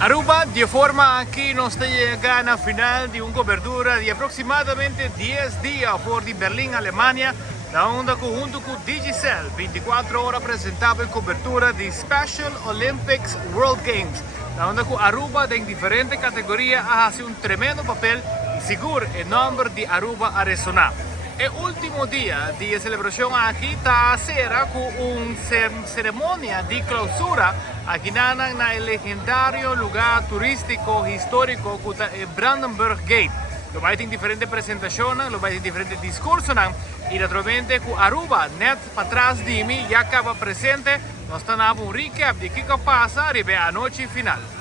Aruba de forma aquí nos llega a final de una cobertura de aproximadamente 10 días por de Berlín, Alemania, la onda junto con Digicel, 24 horas presentaba en cobertura de Special Olympics World Games. La onda con Aruba en diferentes categorías hace un tremendo papel y seguro el nombre de Aruba a resonar. El último día de celebración aquí está será con una ceremonia de clausura aquí en el legendario lugar turístico histórico que es Brandenburg Gate. Lo vais en diferentes presentaciones, lo vais en diferentes discursos y naturalmente con Aruba net para atrás de mí ya acaba presente, nos tenemos un recap de qué pasa arriba a noche final.